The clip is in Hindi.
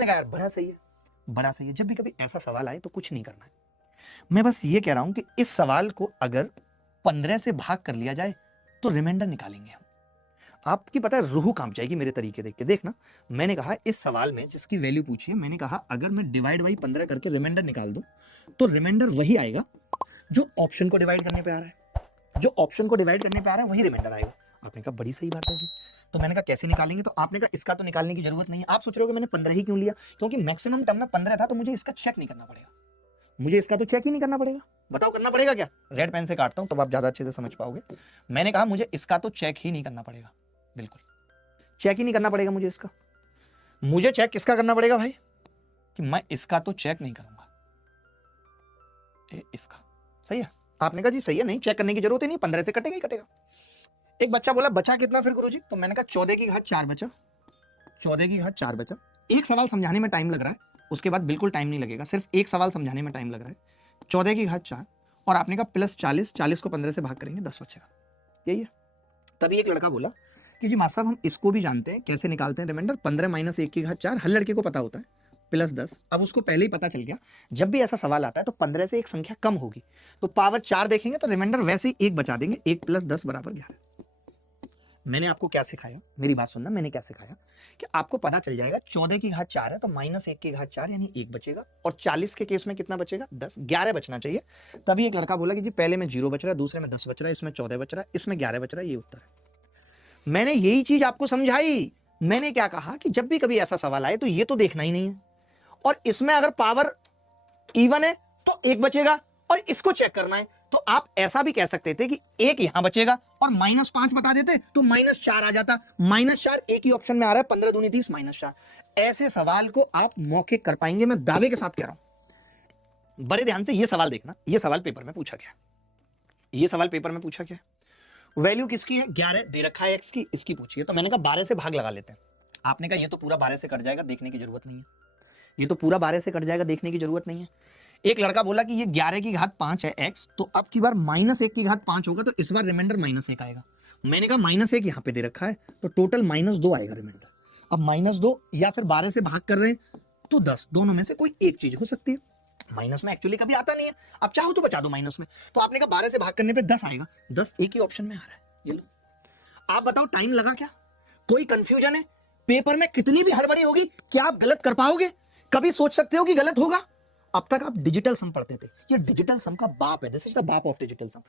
मैंने कहा यार बड़ा सही है, बड़ा सही है। जब भी कभी ऐसा सवाल आए तो कुछ नहीं करना है। मैं बस ये कह रहा हूं कि इस सवाल को अगर 15 से भाग कर लिया जाए तो रिमाइंडर निकालेंगे हम। आपकी पता है रूह कांप जाएगी मेरे तरीके देख के। देखना, मैंने कहा इस सवाल में जिसकी वैल्यू पूछी है, मैंने कहा अगर मैं डिवाइड बाई 15 करके रिमाइंडर निकाल दूं तो रिमाइंडर वही आएगा जो ऑप्शन को डिवाइड करने पे आ रहा है। जो ऑप्शन को डिवाइड करने पे आ रहा है वही रिमाइंडर आएगा। आपने कहा बड़ी सही बात है जी। तो मैंने कहा कैसे निकालेंगे, तो आपने कहा इसका तो निकालने की जरूरत नहीं है। आप सोच रहे हो कि मैंने 15 ही क्यों लिया, क्योंकि मैक्सिमम टर्म में 15 था, तो मुझे इसका चेक नहीं करना पड़ेगा, मुझे इसका तो चेक ही नहीं करना पड़ेगा। बताओ करना पड़ेगा क्या? रेड पेन से काटता हूं तब आप ज्यादा अच्छे से समझ पाओगे। मैंने कहा मुझे इसका तो चेक ही नहीं करना पड़ेगा, बिल्कुल चेक ही नहीं करना पड़ेगा मुझे इसका। मुझे चेक किसका करना पड़ेगा भाई, कि मैं इसका तो चेक नहीं करूंगा, इसका। सही है? आपने कहा जी सही है, नहीं चेक करने की जरूरत ही नहीं, 15 से कटेगा ही कटेगा। एक बच्चा बोला बचा कितना फिर गुरुजी, तो मैंने कहा 14 की घात 4 बचा, 14 की घात 4 बचा। एक सवाल समझाने में टाइम लग रहा है, उसके बाद बिल्कुल टाइम नहीं लगेगा, सिर्फ एक सवाल समझाने में टाइम लग रहा है। 14 की घात 4 और आपने कहा प्लस 40, 40 को 15 से भाग करेंगे 10 बचेगा, यही है। तभी एक लड़का बोला कि जी मास्टर हम इसको भी जानते हैं, कैसे निकालते हैं रिमाइंडर, 15 माइनस 1 की घात 4 हर लड़के को पता होता है, प्लस 10। अब उसको पहले ही पता चल गया जब भी ऐसा सवाल आता है तो 15 से एक संख्या कम होगी तो पावर 4 देखेंगे तो रिमाइंडर वैसे ही 1 बचा देंगे, 1 प्लस 10 बराबर 11। मैंने आपको क्या सिखाया, मेरी बात सुनना, मैंने क्या सिखाया कि आपको पता चल जाएगा 14 की घात 4 है तो माइनस 1 की घात 4 यानी 1 बचेगा, और 40 के केस में कितना बचेगा, 10, 11 बचना चाहिए। तभी एक लड़का बोला कि जी पहले में 0 बच रहा है, दूसरे में 10 बच रहा है, इसमें 14 बच रहा है, इसमें 11 बच रहा है, ये उत्तर है। मैंने यही चीज आपको समझाई। मैंने क्या कहा कि जब भी कभी ऐसा सवाल आए तो ये तो देखना ही नहीं है, और इसमें अगर पावर इवन है तो 1 बचेगा और इसको चेक करना है। तो आप ऐसा भी कह सकते थे कि 1 यहां बचेगा और -5 बता देते तो -4 आ जाता। -4 एक ही ऑप्शन में आ रहा है, 15 दूनी 30 -4। ऐसे सवाल को आप मौखिक कर पाएंगे, मैं दावे के साथ कह रहा हूं। बड़े ध्यान से ये सवाल देखना, ये सवाल पेपर में पूछा गया, ये सवाल पेपर में पूछा गया। वैल्यू किसकी है, 11 दे रखा है एक्स की, इसकी पूछिए। तो मैंने कहा 12 से भाग लगा लेते हैं। आपने कहा ये तो पूरा 12 से कट जाएगा, देखने की जरूरत नहीं है, ये तो पूरा 12 से कट जाएगा, देखने की जरूरत नहीं है। एक लड़का बोला कि ये 11 की घात 5 है एक्स, तो अब की बार -1 की घात 5 होगा तो इस बार रिमाइंडर -1 आएगा। मैंने कहा -1 यहां पे दे रखा है तो टोटल -2 आएगा रिमाइंडर। अब -2 या फिर 12 से भाग कर रहे हैं तो 10, दोनों में से कोई एक चीज हो सकती है। माइनस में एक्चुअली कभी आता नहीं है, आप चाहो तो बचा दो माइनस में। तो आपने कहा 12 से भाग करने पे 10 आएगा, 10 एक ही ऑप्शन में आ रहा है, ये लो। आप बताओ टाइम लगा क्या, कोई कंफ्यूजन है? पेपर में कितनी भी हड़बड़ी होगी, क्या आप गलत कर पाओगे? कभी सोच सकते हो कि गलत होगा? अब तक आप डिजिटल सम पढ़ते थे, ये डिजिटल सम का बाप है, दिस इज द बाप ऑफ डिजिटल सम।